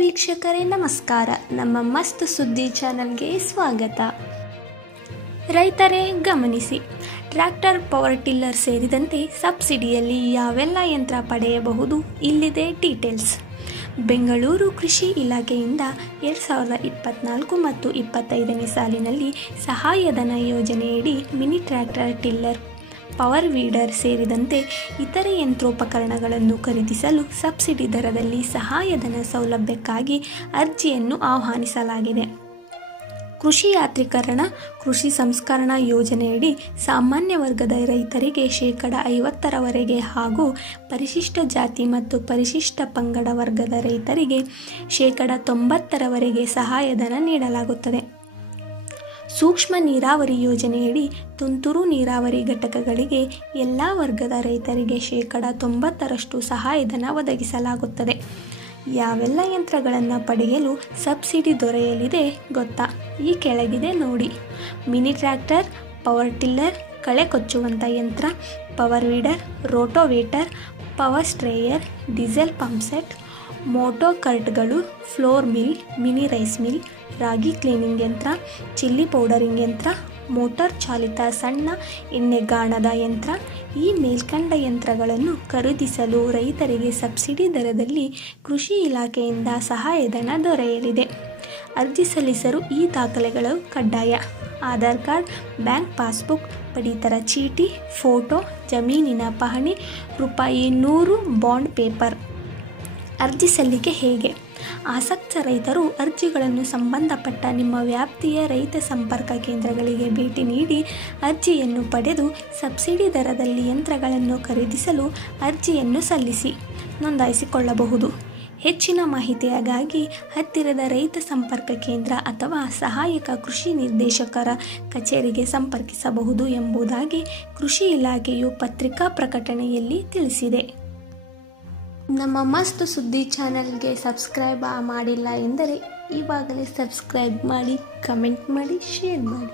ವೀಕ್ಷಕರೇ ನಮಸ್ಕಾರ. ನಮ್ಮ ಮಸ್ತ್ ಸುದ್ದಿ ಚಾನಲ್ಗೆ ಸ್ವಾಗತ. ರೈತರೇ ಗಮನಿಸಿ, ಟ್ರ್ಯಾಕ್ಟರ್, ಪವರ್ ಟಿಲ್ಲರ್ ಸೇರಿದಂತೆ ಸಬ್ಸಿಡಿಯಲ್ಲಿ ಯಾವೆಲ್ಲ ಯಂತ್ರ ಪಡೆಯಬಹುದು? ಇಲ್ಲಿದೆ ಡೀಟೇಲ್ಸ್. ಬೆಂಗಳೂರು ಕೃಷಿ ಇಲಾಖೆಯಿಂದ 2024 ಮತ್ತು 25ನೇ ಸಾಲಿನಲ್ಲಿ ಸಹಾಯಧನ ಯೋಜನೆಯಡಿ mini tractor, tiller, power weeder ಸೇರಿದಂತೆ ಇತರೆ ಯಂತ್ರೋಪಕರಣಗಳನ್ನು ಖರೀದಿಸಲು ಸಬ್ಸಿಡಿ ದರದಲ್ಲಿ ಸಹಾಯಧನ ಸೌಲಭ್ಯಕ್ಕಾಗಿ ಅರ್ಜಿಯನ್ನು ಆಹ್ವಾನಿಸಲಾಗಿದೆ. ಕೃಷಿ ಯಾಂತ್ರೀಕರಣ, ಕೃಷಿ ಸಂಸ್ಕರಣಾ ಯೋಜನೆಯಡಿ ಸಾಮಾನ್ಯ ವರ್ಗದ ರೈತರಿಗೆ 50% ಹಾಗೂ ಪರಿಶಿಷ್ಟ ಜಾತಿ ಮತ್ತು ಪರಿಶಿಷ್ಟ ಪಂಗಡ ವರ್ಗದ ರೈತರಿಗೆ 90% ಸಹಾಯಧನ ನೀಡಲಾಗುತ್ತದೆ. ಸೂಕ್ಷ್ಮ ನೀರಾವರಿ ಯೋಜನೆಯಡಿ ತುಂತುರು ನೀರಾವರಿ ಘಟಕಗಳಿಗೆ ಎಲ್ಲ ವರ್ಗದ ರೈತರಿಗೆ 90% ಸಹಾಯಧನ ಒದಗಿಸಲಾಗುತ್ತದೆ. ಯಾವೆಲ್ಲ ಯಂತ್ರಗಳನ್ನು ಪಡೆಯಲು ಸಬ್ಸಿಡಿ ದೊರೆಯಲಿದೆ ಗೊತ್ತಾ? ಈ ಕೆಳಗಿದೆ ನೋಡಿ. ಮಿನಿ ಟ್ರ್ಯಾಕ್ಟರ್, ಪವರ್ ಟಿಲ್ಲರ್, ಕಳೆ ಕೊಚ್ಚುವಂಥ ಯಂತ್ರ, power weeder, rotavator, power sprayer, diesel pumpset, ಮೋಟೋ ಕರ್ಟ್ಗಳು, flour mill, mini rice mill, ರಾಗಿ ಕ್ಲೀನಿಂಗ್ ಯಂತ್ರ, ಚಿಲ್ಲಿ ಪೌಡರಿಂಗ್ ಯಂತ್ರ, ಮೋಟಾರ್ ಚಾಲಿತ ಸಣ್ಣ ಎಣ್ಣೆಗಾಣದ ಯಂತ್ರ. ಈ ಮೇಲ್ಕಂಡ ಯಂತ್ರಗಳನ್ನು ಖರೀದಿಸಲು ರೈತರಿಗೆ ಸಬ್ಸಿಡಿ ದರದಲ್ಲಿ ಕೃಷಿ ಇಲಾಖೆಯಿಂದ ಸಹಾಯಧನ ದೊರೆಯಲಿದೆ. ಅರ್ಜಿ ಸಲ್ಲಿಸಲು ಈ ದಾಖಲೆಗಳು ಕಡ್ಡಾಯ: ಆಧಾರ್ ಕಾರ್ಡ್, ಬ್ಯಾಂಕ್ ಪಾಸ್ಬುಕ್, ಪಡಿತರ ಚೀಟಿ, ಫೋಟೋ, ಜಮೀನಿನ ಪಹಣಿ, ₹100 ಬಾಂಡ್ ಪೇಪರ್. ಅರ್ಜಿ ಸಲ್ಲಿಕೆ ಹೇಗೆ? ಆಸಕ್ತ ರೈತರು ಅರ್ಜಿಗಳನ್ನು ಸಂಬಂಧಪಟ್ಟ ನಿಮ್ಮ ವ್ಯಾಪ್ತಿಯ ರೈತ ಸಂಪರ್ಕ ಕೇಂದ್ರಗಳಿಗೆ ಭೇಟಿ ನೀಡಿ ಅರ್ಜಿಯನ್ನು ಪಡೆದು ಸಬ್ಸಿಡಿ ದರದಲ್ಲಿ ಯಂತ್ರಗಳನ್ನು ಖರೀದಿಸಲು ಅರ್ಜಿಯನ್ನು ಸಲ್ಲಿಸಿ ನೋಂದಾಯಿಸಿಕೊಳ್ಳಬಹುದು. ಹೆಚ್ಚಿನ ಮಾಹಿತಿಗಾಗಿ ಹತ್ತಿರದ ರೈತ ಸಂಪರ್ಕ ಕೇಂದ್ರ ಅಥವಾ ಸಹಾಯಕ ಕೃಷಿ ನಿರ್ದೇಶಕರ ಕಚೇರಿಗೆ ಸಂಪರ್ಕಿಸಬಹುದು ಎಂಬುದಾಗಿ ಕೃಷಿ ಇಲಾಖೆಯು ಪತ್ರಿಕಾ ಪ್ರಕಟಣೆಯಲ್ಲಿ ತಿಳಿಸಿದೆ. ನಮ್ಮ ಮಸ್ತ್ ಸುದ್ದಿ ಚಾನಲ್ಗೆ ಸಬ್ಸ್ಕ್ರೈಬ್ ಮಾಡಿಲ್ಲ ಎಂದರೆ ಈವಾಗಲೇ ಸಬ್ಸ್ಕ್ರೈಬ್ ಮಾಡಿ, ಕಮೆಂಟ್ ಮಾಡಿ, ಶೇರ್ ಮಾಡಿ.